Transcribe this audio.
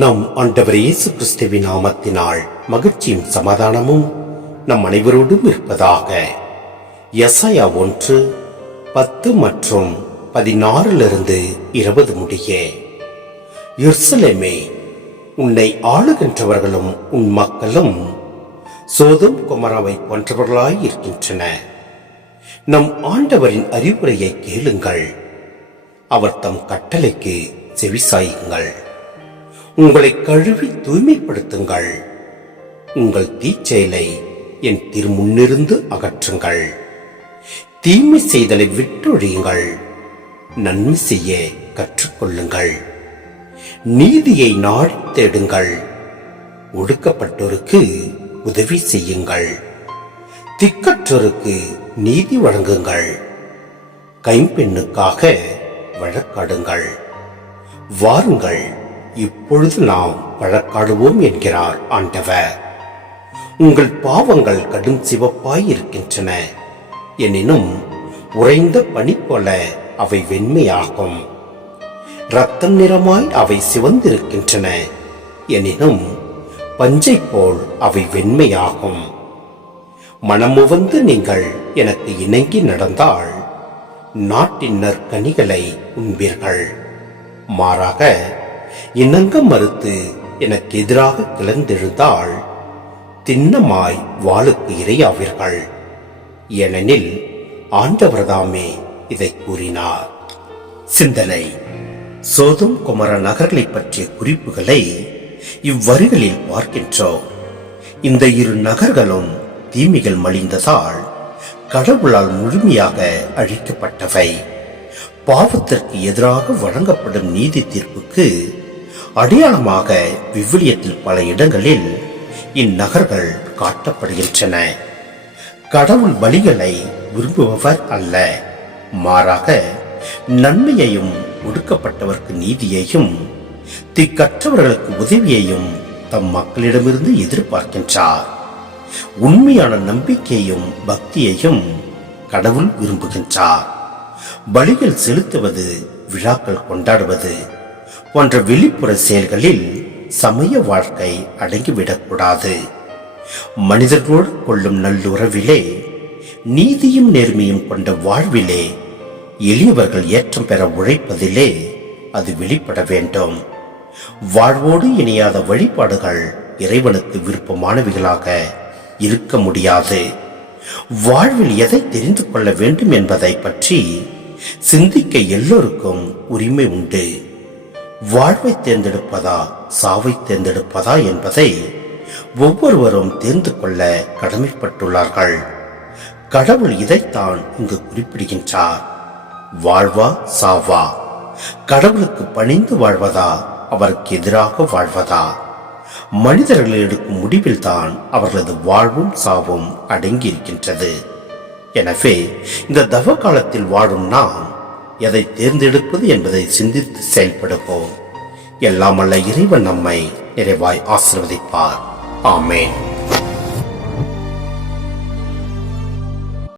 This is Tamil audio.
நம் ஆண்டவர் இயேசு கிறிஸ்துவின் நாமத்தினால் மகிழ்ச்சியும் சமாதானமும் நம் அனைவரோடும் இருப்பதாக. எசாயா ஒன்று பத்து மற்றும் பதினாறிலிருந்து இருபது முடிய. எர்சலேமே உன்னை ஆளுகின்றவர்களும் உன் மக்களும் சோதம் குமராவை போன்றவர்களாய் இருக்கின்றன நம் ஆண்டவரின் அறிவுரையை கேளுங்கள். அவர் தம் கட்டளைக்கு செவிசாயுங்கள். உங்களை கழுவி தூய்மைப்படுத்துங்கள். உங்கள் தீச்செயலை என் திருமுன்னிருந்து அகற்றுங்கள். தீமை செய்தலை விட்டொழியுங்கள். நன்மை செய்ய கற்றுக்கொள்ளுங்கள். நீதியை நாடி தேடுங்கள். ஒடுக்கப்பட்டோருக்கு உதவி செய்யுங்கள். திக்கற்றோருக்கு நீதி வழங்குங்கள். கைம்பெண்ணுக்காக வழக்காடுங்கள். வாருங்கள். இப்பொழுது நாம் வழக்காடுவோம் என்கிறார் ஆண்டவர். உங்கள் பாவங்கள் கடும் சிவப்பாய் இருக்கின்றன. எனினும் உறைந்த பனி போல அவை வெண்மையாகும். இரத்தம் நிறமாய் அவை சிவந்திருக்கின்றன. எனினும் பஞ்சை போல் அவை வெண்மையாகும். மனமுவந்து நீங்கள் எனக்கு இணங்கி நடந்தால் நாட்டின் நற்கனிகளை உண்பீர்கள். மாறாக இணங்க மறுத்து எனக்கு எதிராக கிளர்ந்தெழுந்தால் திண்ணமாய் வாளுக்கு இரையாவீர்கள். ஏனெனில் ஆண்டவர்தாமே இதை கூறினார். சிந்தனை. சோதும் குமர நகர்களைப் பற்றிய குறிப்புகளை இவ்வரிகளில் பார்க்கின்றோம். இந்த இரு நகர்களும் தீமைகள் மலிந்ததால் கடவுளால் முழுமையாக அழிக்கப்பட்டவை. பாவத்திற்கு எதிராக வழங்கப்படும் நீதி தீர்ப்புக்கு அடையாளமாக விவிலியத்தில் பல இடங்களில் இந்நகர்கள் காட்டப்படுகின்றன. கடவுள் வழிகளை விரும்புபவர் அல்ல. மாறாக நன்மையையும் ஒடுக்கப்பட்டவர்க்கு நீதியையும் திக்கற்றவர்களுக்கு உதவியையும் தம் மக்களிடமிருந்து எதிர்பார்க்கின்றார். உண்மையான நம்பிக்கையும் பக்தியையும் கடவுள் விரும்புகின்றார். பலிகள் செலுத்துவது விழாக்கள் கொண்டாடுவது போன்ற வெளிப்புற செயல்களில் சமய வாழ்க்கை அடங்கிவிடக்கூடாது. மனிதர்களோடு கொள்ளும் நல்லுறவிலே நீதியும் நேர்மையும் கொண்ட வாழ்விலே எளியவர்கள் ஏற்றம் பெற உழைப்பதிலே அது வெளிப்பட வேண்டும். வாழ்வோடு இணையாத வழிபாடுகள் இறைவனுக்கு விருப்பமானவைகளாக இருக்க முடியாது. வாழ்வில் எதை தெரிந்து கொள்ள வேண்டும் என்பதை பற்றி சிந்திக்க எல்லோருக்கும் உரிமை உண்டு. வாழ்வை தேர்ந்தெடுப்பதா சாவை தேர்ந்தெடுப்பதா என்பதை ஒவ்வொருவரும் தேர்ந்து கொள்ள கடமைப்பட்டுள்ளார்கள். கடவுள் இதைத்தான் இங்கு குறிப்பிடுகின்றார். வாழ்வா சாவா? கடவுளுக்கு பணிந்து வாழ்வதா அவருக்கு எதிராக வாழ்வதா? மனிதர்கள் எடுக்கும் முடிவில்தான் அவர்களது வாழ்வும் சாவும் அடங்கி இருக்கின்றது எனவே இந்த தவ காலத்தில் வாழும் நாம் எதை தேர்ந்தெடுப்பது என்பதை சிந்தித்து செயல்படுவோம். எல்லாம் அல்ல இறைவன் நம்மை நிறைவாய் ஆசிர்வதிப்பார். ஆமேன்.